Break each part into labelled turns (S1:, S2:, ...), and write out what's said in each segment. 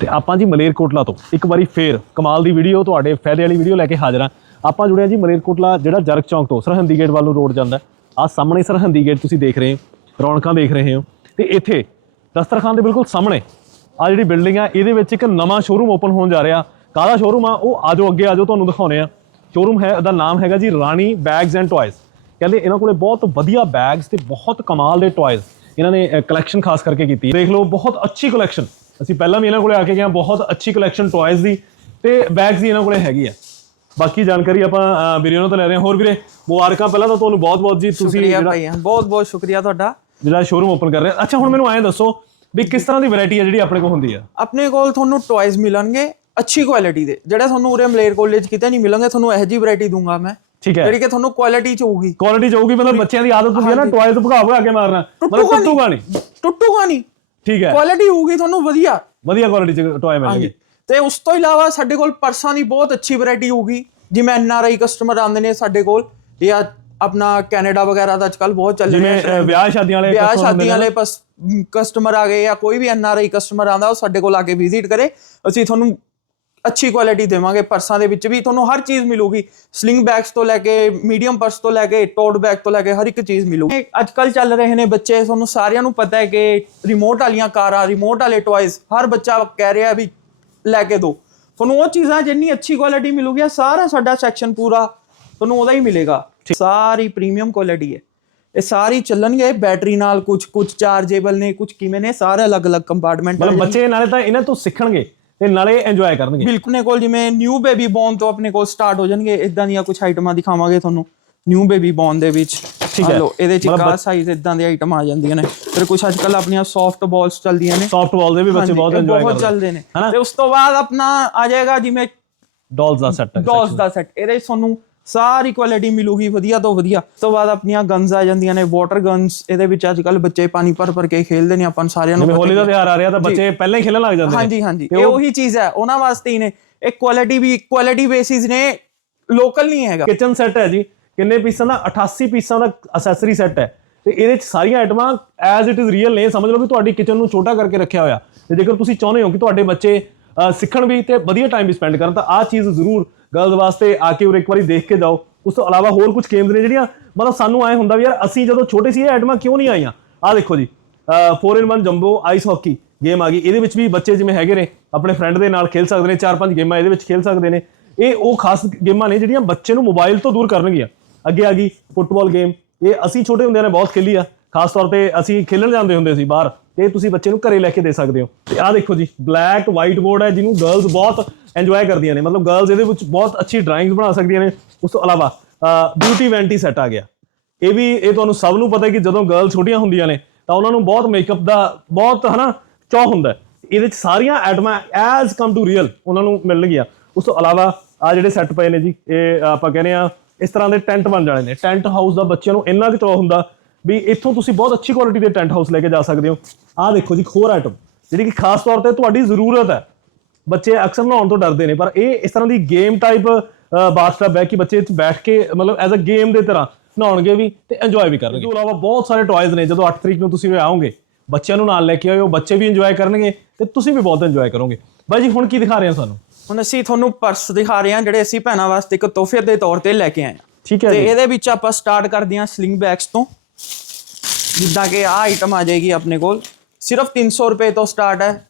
S1: ਤੇ ਆਪਾਂ ਜੀ ਮਲੇਰਕੋਟਲਾ ਤੋਂ ਇੱਕ ਵਾਰੀ ਫੇਰ ਕਮਾਲ ਦੀ ਵੀਡੀਓ ਤੁਹਾਡੇ ਫਾਇਦੇ ਵਾਲੀ ਵੀਡੀਓ ਲੈ ਕੇ ਹਾਜ਼ਰ ਹਾਂ। ਆਪਾਂ ਜੁੜਿਆ ਜੀ ਮਲੇਰਕੋਟਲਾ, ਜਿਹੜਾ ਜਰਗ ਚੌਂਕ ਤੋਂ ਸਰਹੰਦੀ ਗੇਟ ਵੱਲ ਨੂੰ ਰੋਡ ਜਾਂਦਾ ਆ ਸਾਹਮਣੇ ਸਰਹੰਦੀ ਗੇਟ ਤੁਸੀਂ ਦੇਖ ਰਹੇ ਹੋ, ਰੌਣਕਾਂ ਦੇਖ ਰਹੇ ਹੋ। ਤੇ ਇੱਥੇ ਦਸਤਰਖਾਨ ਦੇ ਬਿਲਕੁਲ ਸਾਹਮਣੇ ਆ ਜਿਹੜੀ ਬਿਲਡਿੰਗ ਆ, ਇਹਦੇ ਵਿੱਚ ਇੱਕ ਨਵਾਂ ਸ਼ੋਰੂਮ ਓਪਨ ਹੋਣ ਜਾ ਰਿਹਾ। ਕਾਹਦਾ ਸ਼ੋਰੂਮ ਆ? ਉਹ ਆਜੋ ਅੱਗੇ ਆਜੋ, ਤੁਹਾਨੂੰ ਦਿਖਾਉਨੇ ਆ ਸ਼ੋਰੂਮ ਹੈ ਉਹਦਾ ਨਾਮ ਹੈਗਾ ਜੀ ਰਾਣੀ ਬੈਗਸ ਐਂਡ ਟੌਇਜ਼ ਕਹਿੰਦੇ ਇਹਨਾਂ ਕੋਲੇ ਬਹੁਤ ਵਧੀਆ ਬੈਗਸ ਤੇ ਬਹੁਤ ਕਮਾਲ ਦੇ ਟੌਇਜ਼ ਇਹਨਾਂ ਨੇ ਕਲੈਕਸ਼ਨ ਖਾਸ ਕਰਕੇ ਕੀਤੀ। ਦੇਖ ਲਓ, ਬਹੁਤ ਅੱਛੀ ਕਲੈਕਸ਼ਨ ਅਸੀਂ ਪਹਿਲਾਂ ਵੀ ਇਹਨਾਂ ਕੋਲੇ ਆ ਕੇ ਗਏ ਬਹੁਤ ਅੱਛੀ ਕਲੈਕਸ਼ਨ ਟੌਇਜ਼ ਦੀ ਤੇ ਬੈਗਸ ਦੀ ਇਹਨਾਂ ਕੋਲੇ ਹੈਗੀ ਆ। ਬਾਕੀ ਜਾਣਕਾਰੀ ਆਪਾਂ ਵੀਰੇ ਉਹਨਾਂ ਤੋਂ ਲੈ ਰਹੇ ਹਾਂ। ਹੋਰ ਵੀਰੇ ਮੁਬਾਰਕਾਂ ਪਹਿਲਾਂ ਤਾਂ ਤੁਹਾਨੂੰ ਬਹੁਤ ਬਹੁਤ ਜੀ ਤੁਸੀਂ ਜਿਹੜਾ
S2: ਬਹੁਤ ਬਹੁਤ ਸ਼ੁਕਰੀਆ ਤੁਹਾਡਾ।
S1: ਜਿਹੜਾ ਸ਼ੋਰੂਮ ਓਪਨ ਕਰ ਰਹੇ ਹੋ। ਅੱਛਾ ਹੁਣ ਮੈਨੂੰ ਐਂ ਦੱਸੋ ਵੀ ਕਿਸ ਤਰ੍ਹਾਂ ਦੀ ਵੈਰਾਈਟੀ ਹੈ ਜਿਹੜੀ ਆਪਣੇ ਕੋਲ ਹੁੰਦੀ ਆ?
S2: ਆਪਣੇ ਕੋਲ ਤੁਹਾਨੂੰ ਟੌਇਜ਼ ਮਿਲਣਗੇ ਅੱਛੀ ਕੁਆਲਿਟੀ ਦੇ। ਜਿਹੜੇ ਤੁਹਾਨੂੰ ਉਰੇ ਮਲੇਰ ਕਾਲਜ ਕਿਤੇ ਨਹੀਂ ਮਿਲਣਗੇ ਤੁਹਾਨੂੰ ਇਹੋ ਜਿਹੀ ਵੈਰਾਈਟੀ ਦੂੰਗਾ ਮੈਂ।
S1: ਠੀਕ ਹੈ।
S2: ਜਿਹੜੀ ਕਿ ਤੁਹਾਨੂੰ ਕੁਆਲਿਟੀ ਚ ਹੋਊਗੀ।
S1: ਕੁਆਲਿਟੀ ਚਾਹੂਗੀ ਮਤਲਬ ਬੱਚਿਆਂ ਦੀ ਆਦਤ ਹੁੰਦੀ ਹੈ ਨਾ ਟੌਇਜ਼ ਭਗਾ ਭਗਾ ਕੇ ਮਾਰਨਾ। ਮਤਲਬ ਟੁੱਟੂਗਾ ਨਹੀਂ
S2: ਟੁੱਟੂਗਾ ਨਹੀਂ
S1: ਠੀਕ ਹੈ।
S2: ਕੁਆਲਿਟੀ ਹੋਊਗੀ ਤੁਹਾਨੂੰ ਵਧੀਆ।
S1: ਵਧੀਆ ਕੁਆਲਿਟੀ ਚ ਟੌਏ ਮਿਲਣਗੇ
S2: ਤੇ ਉਸ ਤੋਂ ਇਲਾਵਾ ਸਾਡੇ ਕੋਲ ਪਰਸਾਂ ਦੀ ਬਹੁਤ ਅੱਛੀ ਵੈਰਾਈਟੀ ਹੋਊਗੀ। ਜਿਵੇਂ ਐਨਆਰਆਈ ਕਸਟਮਰ ਆਉਂਦੇ ਨੇ ਸਾਡੇ ਕੋਲ ਜਾਂ ਆਪਣਾ ਕੈਨੇਡਾ ਵਗੈਰਾ ਦਾ ਅੱਜਕੱਲ ਬਹੁਤ ਚੱਲ ਰਿਹਾ
S1: ਜਿਵੇਂ ਵਿਆਹ ਸ਼ਾਦੀਆਂ ਵਾਲੇ
S2: ਵਿਆਹ ਸ਼ਾਦੀਆਂ ਵਾਲੇ ਕਸਟਮਰ ਆ ਗਏ ਜਾਂ ਕੋਈ ਵੀ ਐਨਆਰਆਈ ਕਸਟਮਰ ਆਂਦਾ ਉਹ ਸਾਡੇ ਕੋਲ ਆ ਕੇ ਵਿਜ਼ਿਟ ਕਰੇ। ਅਸੀਂ ਤੁਹਾਨੂੰ ਅੱਛੀ ਕੁਆਲਿਟੀ ਦੇਵਾਂਗੇ ਪਰਸਾਂ ਦੇ ਵਿੱਚ ਵੀ ਤੁਹਾਨੂੰ ਹਰ ਚੀਜ਼ ਮਿਲੂਗੀ। ਸਲਿੰਗ ਬੈਗਸ ਤੋਂ ਲੈ ਕੇ ਮੀਡੀਅਮ ਪਰਸ ਤੋਂ ਲੈ ਕੇ ਟੋਟ ਬੈਗ ਤੋਂ ਲੈ ਕੇ ਹਰ ਇੱਕ ਚੀਜ਼ ਮਿਲੂਗੀ ਅੱਜ ਕੱਲ ਚੱਲ ਰਹੇ ਨੇ ਬੱਚੇ ਤੁਹਾਨੂੰ ਸਾਰਿਆਂ ਨੂੰ ਪਤਾ ਹੈ ਕਿ ਰਿਮੋਟ ਵਾਲੀਆਂ ਕਾਰਾਂ ਰਿਮੋਟ ਵਾਲੇ ਟੌਇਜ਼ ਹਰ ਬੱਚਾ ਕਹਿ ਰਿਹਾ ਵੀ ਲੈ ਕੇ ਦਿਓ ਤੁਹਾਨੂੰ ਉਹ ਚੀਜ਼ਾਂ ਜਿੰਨੀ ਅੱਛੀ ਕੁਆਲਿਟੀ ਮਿਲੂਗੀ ਸਾਰਾ ਸਾਡਾ ਸੈਕਸ਼ਨ ਪੂਰਾ ਤੁਹਾਨੂੰ ਉਹਦਾ ਹੀ ਮਿਲੇਗਾ। ਸਾਰੀ ਪ੍ਰੀਮੀਅਮ ਕੁਆਲਿਟੀ ਹੈ। ਇਹ ਸਾਰੀ ਚੱਲਣਗੇ ਬੈਟਰੀ ਨਾਲ ਕੁਝ ਕੁਝ ਚਾਰਜੇਬਲ ਨੇ ਕੁਝ ਕਿਵੇਂ ਨੇ ਸਾਰੇ ਅਲੱਗ-ਅਲੱਗ ਕੰਪਾਰਟਮੈਂਟ
S1: ਮਤਲਬ ਬੱਚੇ ਨਾਲੇ ਤਾਂ ਇਹਨਾਂ ਤੋਂ ਸਿੱਖਣਗੇ। ਤੇ ਨਾਲੇ ਇੰਜੋਏ ਕਰਨਗੇ।
S2: ਬਿਲਕੁਲ ਆਪਣੇ ਕੋਲ ਜਿਵੇਂ ਨਿਊ ਬੇਬੀ ਬੌਰਨ ਤੋਂ ਆਪਣੇ ਕੋਲ ਸਟਾਰਟ ਹੋ ਜਾਣਗੇ ਇਦਾਂ ਦੀਆਂ ਕੁਝ ਆਈਟਮਾਂ ਦਿਖਾਵਾਂਗੇ ਤੁਹਾਨੂੰ। ਨਿਊ ਬੇਬੀ ਬੌਰਨ ਦੇ ਵਿੱਚ।
S1: ਠੀਕ ਹੈ।
S2: ਲਓ ਇਹਦੇ ਚ ਕਾ ਸਾਈਜ਼ ਇਦਾਂ ਦੇ ਆਈਟਮ ਆ ਜਾਂਦੀਆਂ ਨੇ। ਫਿਰ ਕੁਝ ਅੱਜ ਕੱਲ ਆਪਣੀਆਂ ਸੌਫਟ ਬਾਲਸ ਚੱਲਦੀਆਂ ਨੇ।
S1: ਸੌਫਟ ਬਾਲ ਦੇ ਵੀ ਬੱਚੇ ਬਹੁਤ ਇੰਜੋਏ
S2: ਬਹੁਤ
S1: ਕਰਦੇ।
S2: ਚੱਲਦੇ ਨੇ? ਤੇ ਉਸ ਤੋਂ ਬਾਅਦ ਆਪਣਾ ਆ ਜਾਏਗਾ ਜਿਵੇਂ
S1: ਡਾਲਸ ਦਾ ਸੈੱਟ
S2: ਡੌਸ ਦਾ ਸੈੱਟ ਇਹਦੇ ਤੁਹਾਨੂੰ ਸਾਰੀ ਕੁਆਲਿਟੀ ਮਿਲੂਗੀ ਵਧੀਆ ਤੋਂ ਵਧੀਆ। ਉਸ ਤੋਂ ਬਾਅਦ ਆਪਣੀਆਂ ਗਨਸ ਆ ਜਾਂਦੀਆਂ ਨੇ ਵਾਟਰ ਗਨਸ ਇਹਦੇ ਵਿੱਚ ਅੱਜ ਕੱਲ ਬੱਚੇ ਪਾਣੀ ਭਰ ਭਰ ਕੇ ਖੇਲਦੇ ਨੇ ਆਪਾਂ ਸਾਰਿਆਂ ਨੂੰ
S1: ਜਿਵੇਂ ਹੋਲੀ ਦਾ
S2: ਹੈ।
S1: ਤਿਉਹਾਰ ਆ ਰਿਹਾ ਤਾਂ ਬੱਚੇ ਪਹਿਲਾਂ ਹੀ ਖੇਲਣ ਲੱਗ ਜਾਂਦੇ ਨੇ।
S2: ਹਾਂਜੀ ਹਾਂਜੀ। ਇਹ ਉਹੀ ਚੀਜ਼ ਹੈ ਉਹਨਾਂ ਵਾਸਤੇ ਹੀ ਨੇ। ਇਹ ਕੁਆਲਿਟੀ ਵੀ ਕੁਆਲਿਟੀ ਬੇਸਿਸ ਨੇ ਲੋਕਲ ਨਹੀਂ ਹੈਗਾ।
S1: ਕਿਚਨ ਸੈੱਟ ਹੈ ਜੀ। ਕਿੰਨੇ ਪੀਸਾਂ ਦਾ? 88 ਪੀਸਾਂ ਦਾ ਅਸੈਸਰੀ ਸੈੱਟ ਹੈ। ਤੇ ਇਹਦੇ ਵਿੱਚ ਸਾਰੀਆਂ ਆਈਟਮਾਂ ਐਜ਼ ਇਟ ਇਜ਼ ਰੀਅਲ ਨੇ। ਸਮਝ ਲਓ ਵੀ ਤੁਹਾਡੀ ਕਿਚਨ ਨੂੰ ਛੋਟਾ ਕਰਕੇ ਰੱਖਿਆ ਹੋਇਆ। ਤੇ ਜੇਕਰ ਤੁਸੀਂ ਚਾਹੁੰਦੇ ਹੋ ਕਿ ਤੁਹਾਡੇ ਬੱਚੇ ਸਿੱਖਣ ਵੀ ਤੇ ਵਧੀਆ ਟਾਈਮ ਵੀ ਸਪੈਂਡ ਕਰਨ ਤਾਂ ਆਹ ਚੀਜ਼ ਜ਼ਰੂਰ ਗਰਲਜ਼ ਵਾਸਤੇ ਆ ਕੇ ਉਰੇ ਇੱਕ ਵਾਰੀ ਦੇਖ ਕੇ ਜਾਓ। ਉਸ ਤੋਂ ਇਲਾਵਾ ਹੋਰ ਕੁਝ ਗੇਮਸ ਨੇ ਜਿਹੜੀਆਂ ਮਤਲਬ ਸਾਨੂੰ ਐ ਹੁੰਦਾ ਵੀ ਯਾਰ ਅਸੀਂ ਜਦੋਂ ਛੋਟੇ ਸੀ ਇਹ ਆਈਟਮਾਂ ਕਿਉਂ ਨਹੀਂ ਆਈਆਂ? ਆਹ ਦੇਖੋ ਜੀ 4 in 1 jumbo ice hockey game ਆ ਗਈ। ਇਹਦੇ ਵਿੱਚ ਵੀ ਬੱਚੇ ਜਿਵੇਂ ਹੈਗੇ ਨੇ, ਆਪਣੇ ਫਰੈਂਡ ਦੇ ਨਾਲ ਖੇਲ ਸਕਦੇ ਨੇ, ਚਾਰ ਪੰਜ ਗੇਮਾਂ ਇਹਦੇ ਵਿੱਚ ਖੇਲ ਸਕਦੇ ਨੇ। ਇਹ ਉਹ ਖਾਸ ਗੇਮਾਂ ਨੇ ਜਿਹੜੀਆਂ ਬੱਚੇ ਨੂੰ ਮੋਬਾਈਲ ਤੋਂ ਦੂਰ ਕਰਨਗੀਆਂ। ਅੱਗੇ ਆ ਗਈ ਫੁੱਟਬਾਲ ਗੇਮ ਇਹ ਅਸੀਂ ਛੋਟੇ ਹੁੰਦਿਆਂ ਨੇ ਬਹੁਤ ਖੇਲੀ ਆ। ਖਾਸ ਤੌਰ ਤੇ ਅਸੀਂ ਖੇਲਣ ਜਾਂਦੇ ਹੁੰਦੇ ਸੀ ਬਾਹਰ। ਤੇ ਤੁਸੀਂ ਬੱਚੇ ਨੂੰ ਘਰੇ ਲੈ ਕੇ ਦੇ ਸਕਦੇ ਹੋ। ਤੇ ਆਹ ਦੇਖੋ ਜੀ ਬਲੈਕ ਵਾਈਟ ਬੋਰਡ ਹੈ, ਜਿਹਨੂੰ ਗਰਲਸ ਬਹੁਤ ਇੰਜੋਏ ਕਰਦੀਆਂ ਨੇ। ਮਤਲਬ ਗਰਲਸ ਇਹਦੇ ਵਿੱਚ ਬਹੁਤ ਅੱਛੀ ਡਰਾਇੰਗਸ ਬਣਾ ਸਕਦੀਆਂ ਨੇ। ਉਸ ਤੋਂ ਇਲਾਵਾ ਬਿਊਟੀ ਵੈਂਟੀ ਸੈੱਟ ਆ ਗਿਆ। ਇਹ ਵੀ, ਇਹ ਤੁਹਾਨੂੰ ਸਭ ਨੂੰ ਪਤਾ ਹੈ ਕਿ ਜਦੋਂ ਗਰਲ ਛੋਟੀਆਂ ਹੁੰਦੀਆਂ ਨੇ, ਤਾਂ ਉਹਨਾਂ ਨੂੰ ਬਹੁਤ ਮੇਕਅਪ ਦਾ ਬਹੁਤ, ਹਨਾ ਚੌ ਹੁੰਦਾ ਇਹਦੇ ਚ ਸਾਰੀਆਂ ਆਈਟਮਾਂ ਐਜ਼ ਕਮ ਟੂ ਰੀਅਲ ਉਹਨਾਂ ਨੂੰ ਮਿਲਣਗੀਆਂ ਉਸ ਤੋਂ ਇਲਾਵਾ ਆ ਜਿਹੜੇ ਸੈੱਟ ਪਏ ਨੇ ਜੀ, ਇਹ ਆਪਾਂ ਕਹਿੰਦੇ ਆ ਇਸ ਤਰ੍ਹਾਂ ਦੇ ਟੈਂਟ ਬਣ ਜਾਣੇ ਨੇ। ਟੈਂਟ ਹਾਊਸ ਦਾ ਬੱਚਿਆਂ ਨੂੰ ਇੰਨਾ ਕੁ ਚੌ ਹੁੰਦਾ ਵੀ ਇੱਥੋਂ ਤੁਸੀਂ ਬਹੁਤ ਅੱਛੀ ਕੁਆਲਿਟੀ ਦੇ ਟੈਂਟ ਹਾਊਸ ਲੈ ਕੇ ਜਾ ਸਕਦੇ ਹੋ। ਆਹ ਦੇਖੋ ਜੀ ਖੋਰ ਆਈਟਮ ਜਿਹੜੀ ਕਿ ਖਾਸ ਤੌਰ ਤੇ ਤੁਹਾਡੀ ਜ਼ਰੂਰਤ ਹੈ ਬੱਚੇ ਅਕਸਰ ਨਹਾਉਣ ਤੋਂ ਡਰਦੇ ਨੇ ਪਰ ਇਹ ਇਸ ਤਰ੍ਹਾਂ ਦੀ ਗੇਮ ਟਾਈਪ ਬਾਥਟਬ ਹੈ ਕਿ ਬੱਚੇ ਇੱਥੇ ਬੈਠ ਕੇ ਮਤਲਬ ਐਜ਼ ਅ ਗੇਮ ਦੇ ਤਰ੍ਹਾਂ ਨਹਾਉਣਗੇ ਵੀ ਤੇ ਇੰਜੋਏ ਵੀ ਕਰਨਗੇ। ਇਸ ਤੋਂ ਇਲਾਵਾ ਬਹੁਤ ਸਾਰੇ ਟੌਇਜ਼ ਨੇ ਜਦੋਂ 8 ਤਰੀਕ ਨੂੰ ਤੁਸੀਂ ਆਓਗੇ ਬੱਚਿਆਂ ਨੂੰ ਨਾਲ ਲੈ ਕੇ ਆਇਓ ਬੱਚੇ ਵੀ ਇੰਜੋਏ ਕਰਨਗੇ ਤੇ ਤੁਸੀਂ ਵੀ ਬਹੁਤ ਇੰਜੋਏ ਕਰੋਗੇ। ਬਾਈ ਜੀ ਹੁਣ ਕੀ ਦਿਖਾ ਰਹੇ ਹੋ ਸਾਨੂੰ?
S2: ਹੁਣ ਅਸੀਂ ਤੁਹਾਨੂੰ ਪਰਸ ਦਿਖਾ ਰਹੇ ਹਾਂ ਜਿਹੜੇ ਅਸੀਂ ਭੈਣਾਂ ਵਾਸਤੇ ਇੱਕ ਤੋਹਫੇ ਦੇ ਤੌਰ ਤੇ ਲੈ ਕੇ ਆਏ ਹਾਂ।
S1: ਠੀਕ ਹੈ
S2: ਤੇ
S1: ਜੀ।
S2: ਇਹਦੇ ਵਿੱਚ ਆਪਾਂ ਸਟਾਰਟ ਕਰਦੇ ਹਾਂ ਸਲਿੰਗ ਬੈਗਸ ਤੋਂ। ਜਿੱਦਾਂ ਕਿ ਆਹ ਆਈਟਮ ਆ ਜਾਏਗੀ ਆਪਣੇ ਕੋਲ। ਸਿਰਫ 300 ਰੁਪਏ ਤੋਂ ਸਟਾਰਟ ਹੈ।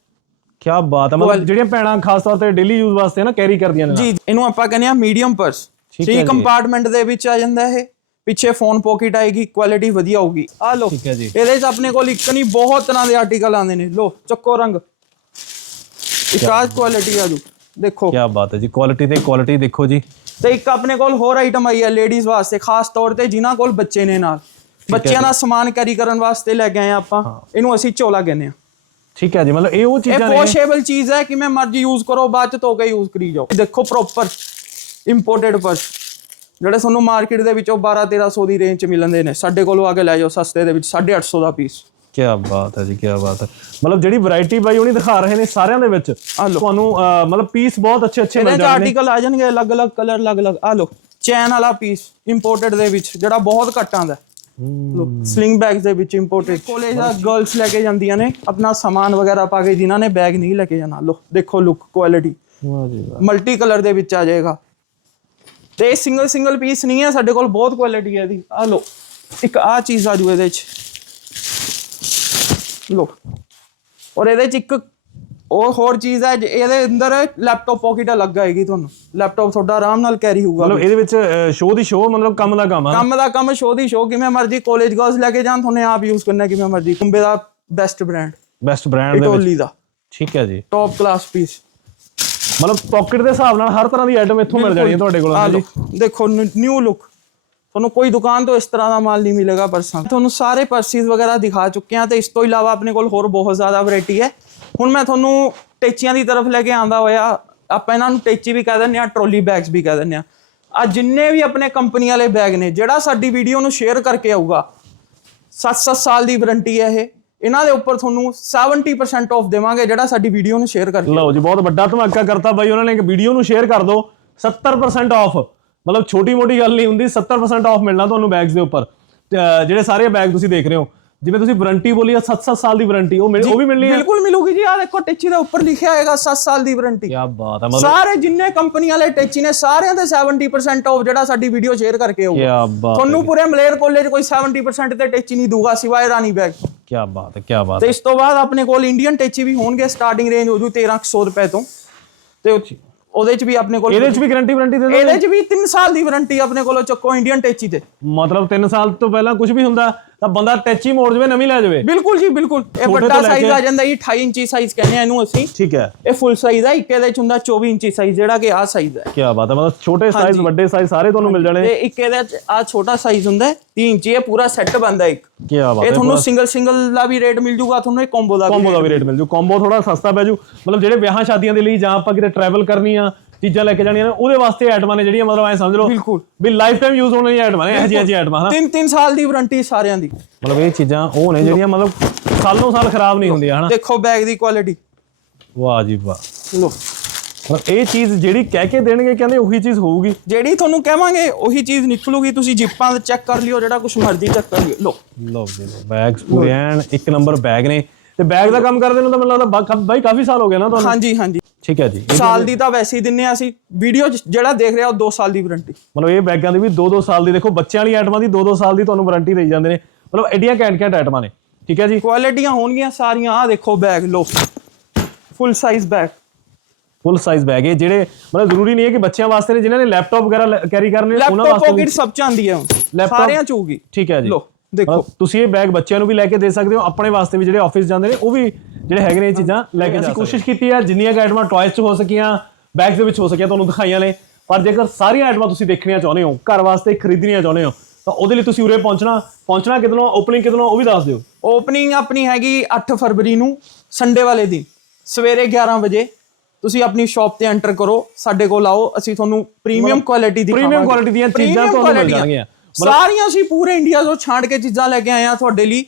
S1: ਕੀ ਬਾਤ ਹੈ ਮਤਲਬ ਜਿਹੜੀਆਂ ਭੈਣਾਂ ਖਾਸ ਤੌਰ ਤੇ ਡੇਲੀ ਯੂਜ਼ ਵਾਸਤੇ ਨਾ ਕੈਰੀ ਕਰਦੀਆਂ ਨੇ।
S2: ਜੀ ਇਹਨੂੰ ਆਪਾਂ ਕਹਿੰਦੇ ਆ ਮੀਡੀਅਮ ਪਰਸ ਥ੍ਰੀ। ਕੰਪਾਰਟਮੈਂਟ ਦੇ ਵਿੱਚ ਆ ਜਾਂਦਾ ਇਹ। ਪਿੱਛੇ ਫੋਨ ਪਾਕਟ ਆਏਗੀ ਕੁਆਲਿਟੀ ਵਧੀਆ ਹੋਊਗੀ ਆ ਲੋ
S1: ਠੀਕ ਹੈ ਜੀ।
S2: ਇਹਦੇ 'ਚ ਆਪਣੇ ਕੋਲ ਇੱਕ ਨਹੀਂ ਬਹੁਤ ਤਰ੍ਹਾਂ ਦੇ ਆਰਟੀਕਲ ਆਉਂਦੇ ਨੇ। ਲੋ ਚੱਕੋ ਰੰਗ। ਇੱਕ ਕੁਆਲਿਟੀ ਆ ਜੂ। ਦੇਖੋ।
S1: ਕੀ ਬਾਤ ਹੈ ਜੀ। ਕੁਆਲਿਟੀ ਤੇ ਕੁਆਲਿਟੀ ਦੇਖੋ ਜੀ।
S2: ਤੇ ਇੱਕ ਆਪਣੇ ਕੋਲ ਹੋਰ ਆਈਟਮ ਆਈ ਹੈ ਲੇਡੀਜ਼ ਵਾਸਤੇ ਖਾਸ ਤੌਰ ਤੇ ਜਿਨ੍ਹਾਂ ਕੋਲ ਬੱਚੇ ਨੇ ਨਾਲ। ਬੱਚਿਆਂ ਦਾ ਸਮਾਨ ਕੈਰੀ ਕਰਨ ਵਾਸਤੇ ਲੈ ਕੇ ਆਏ ਆਪਾਂ। ਇਹਨੂੰ ਅਸੀਂ ਝੋਲਾ ਕਹਿੰਦੇ ਆ
S1: ਠੀਕ ਹੈ ਜੀ ਮਤਲਬ ਇਹ ਉਹ
S2: ਇਹ
S1: ਚੀਜ਼ਾਂ ਨੇ।
S2: ਵਾਸ਼ੇਬਲ ਚੀਜ਼ ਹੈ ਕਿ ਮੈਂ ਮਰਜ਼ੀ ਯੂਜ਼ ਕਰੋ ਬਾਅਦ ਚ ਧੋ ਕੇ ਯੂਜ਼ ਕਰੀ ਜਾਓ। ਦੇਖੋ ਪ੍ਰੋਪਰ ਇੰਪੋਰਟਡ ਪਰਸ ਜਿਹੜੇ ਤੁਹਾਨੂੰ ਮਾਰਕੀਟ ਦੇ ਵਿੱਚੋਂ 12 1300 ਦੀ ਰੇਂਜ ਚ ਮਿਲਣਦੇ ਨੇ ਸਾਡੇ ਕੋਲੋਂ ਆ ਕੇ ਲੈ ਜਾਓ ਸਸਤੇ ਦੇ ਵਿੱਚ 850 ਦਾ ਪੀਸ
S1: ਕੀ ਬਾਤ ਹੈ ਜੀ ਕੀ ਬਾਤ ਹੈ। ਮਤਲਬ ਜਿਹੜੀ ਵੈਰਾਈਟੀ ਬਾਈ ਉਹਨੀ ਦਿਖਾ ਰਹੇ ਨੇ ਸਾਰਿਆਂ ਦੇ ਵਿੱਚ। ਤੁਹਾਨੂੰ ਮਤਲਬ ਪੀਸ ਬਹੁਤ ਅੱਛੇ ਅੱਛੇ
S2: ਇਹਦੇ
S1: ਮਿਲ ਜਾਂਦੇ ਨੇ
S2: ਆਰਟੀਕਲ ਆ ਜਾਣਗੇ ਅਲੱਗ-ਅਲੱਗ ਕਲਰ ਅਲੱਗ-ਅਲੱਗ। ਆ ਲੋ ਚੈਨ ਵਾਲਾ ਪੀਸ ਇੰਪੋਰਟਡ ਦੇ ਵਿੱਚ ਜਿਹੜਾ ਬਹੁਤ ਘੱਟ ਆਂਦਾ ਲੋ ਸਲਿੰਗ ਬੈਗਸ ਦੇ ਵਿੱਚ ਇੰਪੋਰਟਡ ਕਾਲਜ ਦਾ ਗਰਲਸ ਲੈ ਕੇ ਜਾਂਦੀਆਂ ਨੇ ਆਪਣਾ ਸਾਮਾਨ ਵਗੈਰਾ ਪਾ ਕੇ ਜਿਨ੍ਹਾਂ ਨੇ ਬੈਗ ਨਹੀਂ ਲੈ ਕੇ ਜਾਣਾ। ਲੋ ਦੇਖੋ ਲੁੱਕ ਕੁਆਲਿਟੀ
S1: ਵਾਹ ਜੀ ਵਾਹ।
S2: ਮਲਟੀ ਕਲਰ ਦੇ ਵਿੱਚ ਆ ਜਾਏਗਾ। ਤੇ ਸਿੰਗਲ ਸਿੰਗਲ ਪੀਸ ਨਹੀਂ ਹੈ ਸਾਡੇ ਕੋਲ ਬਹੁਤ ਕੁਆਲਿਟੀ ਹੈ ਇਹਦੀ। ਆ ਲੋ ਇੱਕ ਆ ਚੀਜ਼ ਆ ਜੂ ਇਹਦੇ ਚ। ਲੋ ਔਰ ਇਹਦੇ ਚ ਇੱਕ ਉਹ ਹੋਰ ਚੀਜ਼ ਹੈ ਇਹਦੇ ਅੰਦਰ ਲੈਪਟਾਪ ਪਾਕਟ ਅਲੱਗ ਆਏਗੀ ਤੁਹਾਨੂੰ। ਲੈਪਟਾਪ ਤੁਹਾਡਾ ਆਰਾਮ ਨਾਲ ਕੈਰੀ ਹੋਊਗਾ
S1: ਮਤਲਬ ਇਹਦੇ ਵਿੱਚ ਸ਼ੋਅ ਦੀ ਸ਼ੋਅ ਮਤਲਬ ਕੰਮ ਦਾ ਕੰਮ ਆ
S2: ਕੰਮ ਦਾ ਕੰਮ ਸ਼ੋਅ ਦੀ ਸ਼ੋਅ ਕਿਵੇਂ ਮਰਜ਼ੀ ਕਾਲਜ ਗਰਲਸ ਲੈ ਕੇ ਜਾਣ ਤੁਹਾਨੂੰ ਆਪ ਯੂਜ਼ ਕਰਨਾ ਕਿਵੇਂ ਮਰਜ਼ੀ। ਕੁੰਬੇ ਦਾ ਬੈਸਟ ਬ੍ਰਾਂਡ
S1: ਬੈਸਟ ਬ੍ਰਾਂਡ ਦੇ ਵਿੱਚ।
S2: ਦਾ।
S1: ਠੀਕ ਹੈ ਜੀ।
S2: ਟੌਪ ਕਲਾਸ ਪੀਸ
S1: ਮਤਲਬ ਪਾਕਟ ਦੇ ਹਿਸਾਬ ਨਾਲ ਹਰ ਤਰ੍ਹਾਂ ਦੀ ਆਈਟਮ ਇੱਥੋਂ ਮਿਲ ਜਾਣੀ ਹੈ ਤੁਹਾਡੇ ਕੋਲ
S2: ਆ
S1: ਹਾਂ ਜੀ।
S2: ਲਓ ਦੇਖੋ ਨਿਊ ਲੁੱਕ ਤੁਹਾਨੂੰ ਕੋਈ ਦੁਕਾਨ ਤੋਂ ਇਸ ਤਰ੍ਹਾਂ ਦਾ ਮਾਲ ਨਹੀਂ ਮਿਲੇਗਾ ਪਰਸਾਂ ਤੁਹਾਨੂੰ ਸਾਰੇ ਪਰਸੀਜ਼ ਵਗੈਰਾ ਦਿਖਾ ਚੁੱਕੇ ਹਾਂ ਤੇ ਇਸ ਤੋਂ ਇਲਾਵਾ ਆਪਣੇ ਕੋਲ ਹੋਰ ਬਹੁਤ ਜ਼ਿਆਦਾ ਵੈਰਾਈਟੀ ਹੈ। ਹੁਣ ਮੈਂ ਤੁਹਾਨੂੰ ਟੇਚੀਆਂ ਦੀ ਤਰਫ ਲੈ ਕੇ ਆਂਦਾ ਹੋਇਆ ਆਪਾਂ ਇਹਨਾਂ ਨੂੰ ਟੇਚੀ ਵੀ ਕਹਿ ਦਿੰਦੇ ਆ ਟਰੋਲੀ ਬੈਗਸ ਵੀ ਕਹਿ ਦਿੰਦੇ ਆ ਆ ਜਿੰਨੇ ਵੀ ਆਪਣੇ ਕੰਪਨੀ ਵਾਲੇ ਬੈਗ ਨੇ, ਜਿਹੜਾ ਸਾਡੀ ਵੀਡੀਓ ਨੂੰ ਸ਼ੇਅਰ ਕਰਕੇ ਆਊਗਾ 7-7 ਸਾਲ ਦੀ ਵਾਰੰਟੀ ਹੈ ਇਹ। ਇਹਨਾਂ ਦੇ ਉੱਪਰ ਤੁਹਾਨੂੰ 70% ਆਫ ਦੇਵਾਂਗੇ ਜਿਹੜਾ ਸਾਡੀ ਵੀਡੀਓ ਨੂੰ ਸ਼ੇਅਰ ਕਰਕੇ।
S1: ਲਓ ਜੀ, ਬਹੁਤ ਵੱਡਾ ਧਮਾਕਾ ਕਰਤਾ ਬਾਈ, ਉਹਨਾਂ ਨੇ ਇੱਕ ਵੀਡੀਓ ਨੂੰ ਸ਼ੇਅਰ ਕਰ ਦਿਓ 70% ਆਫ ਮਤਲਬ ਛੋਟੀ ਮੋਟੀ ਗੱਲ ਨਹੀਂ ਹੁੰਦੀ 70% ਆਫ ਮਿਲਣਾ ਤੁਹਾਨੂੰ ਬੈਗਸ ਦੇ ਉੱਪਰ। ਜਿਹੜੇ ਸਾਰੇ ਬੈਗ ਤੁਸੀਂ ਦੇਖ ਰਹੇ ਹੋ ਜਿਵੇਂ ਤੁਸੀਂ ਵਾਰੰਟੀ ਬੋਲੀ ਆ 7-7 ਸਾਲ ਦੀ ਵਾਰੰਟੀ ਉਹ ਮਿਲ- ਉਹ ਵੀ ਮਿਲਣੀ ਹੈ
S2: ਬਿਲਕੁਲ ਮਿਲੂਗੀ ਜੀ ਆ ਦੇਖੋ ਟੇਚੀ ਦੇ ਉੱਪਰ ਲਿਖਿਆ ਹੋਏਗਾ 7 ਸਾਲ ਦੀ ਵਾਰੰਟੀ।
S1: ਕੀ ਬਾਤ ਹੈ ਮਤਲਬ
S2: ਸਾਰੇ ਜਿੰਨੇ ਕੰਪਨੀ ਵਾਲੇ ਟੈਚੀ ਨੇ ਸਾਰਿਆਂ ਦੇ 70% ਆਫ ਜਿਹੜਾ ਸਾਡੀ ਵੀਡੀਓ ਸ਼ੇਅਰ ਕਰਕੇ
S1: ਕੀ
S2: ਆਊਗਾ
S1: ਬਾਤ
S2: ਤੁਹਾਨੂੰ ਪੂਰੇ ਮਲੇਰ ਕਾਲਜ ਕੋਈ 70% ਤੇ ਟੈਚੀ ਨਹੀਂ ਦੂਗਾ ਸਿਵਾਏ ਰਾਣੀ ਬੈਗ।
S1: ਕੀ ਬਾਤ ਹੈ ਕੀ ਬਾਤ
S2: ਤੇ
S1: ਹੈ
S2: ਇਸ ਤੋਂ ਬਾਅਦ ਆਪਣੇ ਕੋਲ ਇੰਡੀਅਨ ਟੈਚੀ ਵੀ ਹੋਣਗੇ ਸਟਾਰਟਿੰਗ ਰੇਂਜ ਹੋ ਜੂ 1300 ਰੁਪਏ ਤੋਂ। ਤੇ ਉਹ- ਉਹਦੇ ਚ ਵੀ ਆਪਣੇ ਕੋਲ
S1: ਇਹਦੇ 'ਚ ਵੀ ਗਾਰੰਟੀ ਵਾਰੰਟੀ ਦੇ ਦਿੰਦੇ
S2: ਇਹਦੇ ਚ ਵੀ 3 ਸਾਲ ਦੀ ਵਾਰੰਟੀ ਆਪਣੇ ਕੋਲੋਂ ਚੱਕੋ ਇੰਡੀਅਨ ਟੈਚੀ ਤੇ।
S1: ਮਤਲਬ 3 ਸਾਲ ਤੋਂ ਪਹਿਲਾਂ ਕੁਝ ਵੀ ਹੁੰਦਾ ਤਾਂ ਬੰਦਾ ਟੈਚੀ ਮੋੜ ਜਵੇ ਨਵੀਂ ਲੈ ਜਾਵੇ।
S2: ਬਿਲਕੁਲ ਜੀ ਬਿਲਕੁਲ। ਇਹ ਵੱਡਾ ਸਾਈਜ਼ ਆ ਜਾਂਦਾ ਜੀ 28 ਇੰਚੀ ਸਾਈਜ਼ ਕਹਿੰਦੇ ਆ ਇਹਨੂੰ ਅਸੀਂ।
S1: ਠੀਕ ਹੈ।
S2: ਇਹ ਫੁੱਲ ਸਾਈਜ਼ ਆ ਇੱਕ ਇਹਦੇ ਚ ਹੁੰਦਾ 24 ਇੰਚੀ ਸਾਈਜ਼ ਜਿਹੜਾ ਕਿ ਆ ਸਾਈਜ਼ ਹੈ
S1: ਕੀ ਬਾਤ ਹੈ ਮਤਲਬ ਛੋਟੇ ਸਾਈਜ਼। ਵੱਡੇ ਸਾਈਜ਼ ਸਾਰੇ ਤੁਹਾਨੂੰ ਮਿਲ ਜਾਣੇ।
S2: ਤੇ ਇੱਕ ਇਹਦੇ ਚ ਆ ਛੋਟਾ ਸਾਈਜ਼ ਹੁੰਦਾ 3 ਇੰਚੀ ਇਹ ਪੂਰਾ ਸੈੱਟ ਬੰਦਾ ਇੱਕ।
S1: ਕੀ ਬਾਤ
S2: ਇਹ
S1: ਹੈ
S2: ਤੁਹਾਨੂੰ ਸਿੰਗਲ ਸਿੰਗਲ ਦਾ ਵੀ ਰੇਟ ਮਿਲ ਜੂਗਾ ਤੁਹਾਨੂੰ ਇਹ ਕੰਬੋ ਦਾ ਵੀ
S1: ਕੰਬੋ ਦਾ ਵੀ ਰੇਟ ਮਿਲ ਜੂ। ਕੰਬੋ ਥੋੜਾ ਸਸਤਾ ਪੈ ਜੂ। ਮਤਲਬ ਜਿਹੜੇ ਵਿਆਹਾਂ ਸ਼ਾਦੀਆਂ ਦੇ ਲਈ ਜਾਂ ਆਪਾਂ ਕਿਤੇ ਟਰੈਵਲ ਕਰਨੀ ਆ ਚੀਜ਼ਾਂ ਲੈ ਕੇ ਜਾਣੀਆਂ ਨੇ ਉਹਦੇ ਵਾਸਤੇ ਆਈਟਮਾਂ ਨੇ ਜਿਹੜੀਆਂ ਮਤਲਬ ਐ ਸਮਝ ਲਓ
S2: ਬਿਲਕੁਲ।
S1: ਵੀ ਲਾਈਫ ਟਾਈਮ ਯੂਜ਼ ਹੋਣ ਵਾਲੀਆਂ ਆਈਟਮਾਂ ਨੇ ਇਹ ਜਿਹੀਆਂ ਜਿਹੀਆਂ ਆਈਟਮਾਂ ਹਨਾ?
S2: ਤਿੰਨ ਤਿੰਨ ਸਾਲ ਦੀ ਵਾਰੰਟੀ ਸਾਰਿਆਂ ਦੀ।
S1: ਮਤਲਬ ਇਹ ਚੀਜ਼ਾਂ ਉਹ ਨੇ ਜਿਹੜੀਆਂ ਮਤਲਬ ਸਾਲੋਂ ਸਾਲ ਖਰਾਬ ਨਹੀਂ ਹੁੰਦੀਆਂ ਹਨਾ?
S2: ਦੇਖੋ ਬੈਗ ਦੀ ਕੁਆਲਿਟੀ
S1: ਵਾਹ ਜੀ ਵਾਹ।
S2: ਲੋ
S1: ਮਤਲਬ ਇਹ ਚੀਜ਼ ਜਿਹੜੀ ਕਹਿ ਕੇ ਦੇਣਗੇ ਕਹਿੰਦੇ ਉਹੀ ਚੀਜ਼ ਹੋਊਗੀ।
S2: ਜਿਹੜੀ ਤੁਹਾਨੂੰ ਕਹਾਂਗੇ ਉਹੀ ਚੀਜ਼ ਨਿਕਲੂਗੀ ਤੁਸੀਂ ਜਿੱਪਾਂ ਦਾ ਚੈੱਕ ਕਰ ਲਿਓ ਜਿਹੜਾ ਕੁਝ ਮਰਜ਼ੀ ਚੈੱਕ ਕਰ ਲਿਓ। ਲੋ
S1: ਲਓ ਜੀ ਬੈਗਸ ਪੂਰੇ ਐਨ ਇੱਕ ਨੰਬਰ ਬੈਗ ਨੇ। ਤੇ ਬੈਗ ਦਾ ਕੰਮ ਕਰਦੇ ਨੂੰ ਤਾਂ ਮੈਨੂੰ ਲੱਗਦਾ ਬਾਈ ਕਾਫੀ ਸਾਲ ਹੋ ਗਏ ਨਾ ਤੁਹਾਨੂੰ?
S2: ਹਾਂਜੀ ਹਾਂਜੀ।
S1: ਠੀਕ ਹੈ ਜੀ।
S2: ਸਾਲ ਦੀ ਤਾਂ ਵੈਸੇ ਹੀ ਦਿੰਨੇ ਆ ਅਸੀਂ। ਵੀਡੀਓ ਜਿਹੜਾ ਦੇਖ ਰਿਹਾ ਉਹ 2 ਸਾਲ ਦੀ ਵਾਰੰਟੀ।
S1: ਮਤਲਬ ਇਹ ਬੈਗਾਂ ਦੀ ਵੀ 2-2 ਸਾਲ ਦੀ ਦੇਖੋ ਬੱਚਿਆਂ ਵਾਲੀ ਆਈਟਮਾਂ ਦੀ 2-2 ਸਾਲ ਦੀ ਤੁਹਾਨੂੰ ਵਾਰੰਟੀ ਦੇਈ ਜਾਂਦੇ ਨੇ। ਮਤਲਬ ਐਡੀਆਂ ਘੈਂਟ ਘੈਂਟ ਆਈਟਮਾਂ ਨੇ। ਠੀਕ ਹੈ ਜੀ।
S2: ਕੁਆਲਿਟੀਆਂ ਹੋਣਗੀਆਂ ਸਾਰੀਆਂ। ਆ ਦੇਖੋ ਬੈਗ ਲੋ full size bag.
S1: Full size bag ਇਹ ਜਿਹੜੇ ਮਤਲਬ ਜ਼ਰੂਰੀ ਨਹੀਂ ਹੈ ਕਿ ਬੱਚਿਆਂ ਵਾਸਤੇ ਨੇ ਜਿਨ੍ਹਾਂ ਨੇ ਲੈਪਟਾਪ ਵਗੈਰਾ ਕੈਰੀ ਕਰਨੇ ਉਹਨਾਂ
S2: ਲੈਪਟਾਪ
S1: ਵਾਸਤੇ ਵੀ
S2: ਪਾਕਟ ਸਭ ਚ ਆਂਦੀ ਹੈ ਸਾਰਿਆਂ ਚ ਹੋਊਗੀ।
S1: ਠੀਕ ਹੈ ਜੀ।
S2: ਲੋ ਦੇਖੋ।
S1: ਤੁਸੀਂ ਇਹ ਬੈਗ ਬੱਚਿਆਂ ਨੂੰ ਵੀ ਲੈ ਕੇ ਦੇ ਸਕਦੇ ਹੋ ਆਪਣੇ ਵਾਸਤੇ ਵੀ ਜਿਹੜੇ ਆਫਿਸ ਜਾਂਦੇ ਨੇ ਉਹ ਵੀ ਜਿਹੜੇ ਹੈਗੇ ਨੇ ਇਹ ਚੀਜ਼ਾਂ ਲੈ ਕੇ ਜਾ ਸਕਦੇ ਕੋਸ਼ਿਸ਼ ਕੀਤੀ ਹੈ ਜਿੰਨੀਆਂ ਕੁ ਆਈਟਮਾਂ ਟੌਇਸ 'ਚ ਹੋ ਸਕੀਆਂ ਬੈਗਸ ਦੇ ਵਿੱਚ ਹੋ ਸਕੀਆਂ ਤੁਹਾਨੂੰ ਦਿਖਾਈਆਂ ਨੇ। ਪਰ ਜੇਕਰ ਸਾਰੀਆਂ ਆਈਟਮਾਂ ਤੁਸੀਂ ਦੇਖਣੀਆਂ ਚਾਹੁੰਦੇ ਹੋ ਘਰ ਵਾਸਤੇ ਖਰੀਦਣੀਆਂ ਚਾਹੁੰਦੇ ਹੋ ਤਾਂ ਉਹਦੇ ਲਈ ਤੁਸੀਂ ਉਰੇ ਪਹੁੰਚਣਾ ਪਹੁੰਚਣਾ ਕਿਦੋਂ ਓਪਨਿੰਗ ਕਿਦੋਂ ਉਹ ਵੀ ਦੱਸ ਦਿਓ।
S2: ਓਪਨਿੰਗ ਆਪਣੀ ਹੈਗੀ 8 ਫਰਵਰੀ ਨੂੰ ਸੰਡੇ ਵਾਲੇ ਦਿਨ ਸਵੇਰੇ 11 ਵਜੇ। ਤੁਸੀਂ ਆਪਣੀ ਸ਼ਾਪ ਤੇ ਐਂਟਰ ਕਰੋ ਸਾਡੇ ਕੋਲ ਆਓ ਅਸੀਂ ਤੁਹਾਨੂੰ ਪ੍ਰੀਮੀਅਮ ਕੁਆਲਿਟੀ ਦੀ
S1: premium quality ਦੀਆਂ ਚੀਜ਼ਾਂ ਤੁਹਾਨੂੰ ਮਿਲ ਜਾਣਗੀਆਂ।
S2: ਸਾਰੀਆਂ ਅਸੀਂ ਪੂਰੇ ਇੰਡੀਆ ਤੋਂ ਛਾਂਟ ਕੇ ਚੀਜ਼ਾਂ ਲੈ ਕੇ ਆਏ ਆ ਤੁਹਾਡੇ ਲਈ।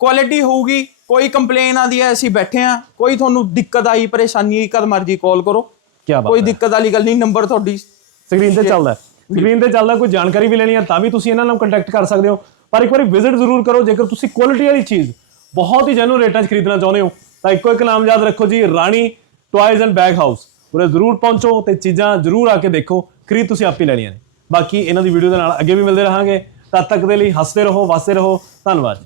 S2: ਕੁਆਲਿਟੀ ਹੋਊਗੀ ਕੋਈ ਕੰਪਲੇਨ ਆਦੀ ਹੈ ਅਸੀਂ ਬੈਠੇ ਆ ਕੋਈ ਤੁਹਾਨੂੰ ਦਿੱਕਤ ਆਈ ਪਰੇਸ਼ਾਨੀ ਆਈ ਕਦ ਮਰਜ਼ੀ ਕਾਲ ਕਰੋ।
S1: ਕੀ ਬਾਤ
S2: ਕੋਈ ਦਿੱਕਤ ਵਾਲੀ ਗੱਲ ਨਹੀਂ ਨੰਬਰ ਤੁਹਾਡੀ।
S1: ਸਕਰੀਨ ਤੇ ਚੱਲਦਾ ਸਕਰੀਨ ਤੇ ਚੱਲਦਾ ਕੋਈ ਜਾਣਕਾਰੀ ਵੀ ਲੈਣੀ ਹੈ ਤਾਂ ਵੀ ਤੁਸੀਂ ਇਹਨਾਂ ਨਾਲ ਕੰਟੈਕਟ ਕਰ ਸਕਦੇ ਹੋ। ਪਰ ਇੱਕ ਵਾਰੀ ਵਿਜ਼ਿਟ ਜ਼ਰੂਰ ਕਰੋ ਜੇਕਰ ਤੁਸੀਂ ਕੁਆਲਿਟੀ ਵਾਲੀ ਚੀਜ਼ ਬਹੁਤ ਹੀ ਜੈਨੂਨ ਰੇਟਾਂ 'ਚ ਖਰੀਦਣਾ ਚਾਹੁੰਦੇ ਹੋ ਤਾਂ ਇੱਕੋ ਇੱਕ ਨਾਮ ਯਾਦ ਰੱਖੋ ਜੀ Rani toys and bag house ਉਰੇ ਜ਼ਰੂਰ ਪਹੁੰਚੋ ਤੇ ਚੀਜ਼ਾਂ ਜ਼ਰੂਰ ਆ ਕੇ ਦੇਖੋ। ਖਰੀਦ ਤੁਸੀਂ ਆਪ ਹੀ ਲੈਣੀਆਂ ਨੇ। ਬਾਕੀ ਇਹਨਾਂ ਦੀ ਵੀਡੀਓ ਦੇ ਨਾਲ ਅੱਗੇ ਵੀ ਮਿਲਦੇ ਰਹਾਂਗੇ। ਤਦ ਤੱਕ ਦੇ ਲਈ ਹੱਸਦੇ ਰਹੋ, ਵਸਦੇ ਰਹੋ। ਧੰਨਵਾਦ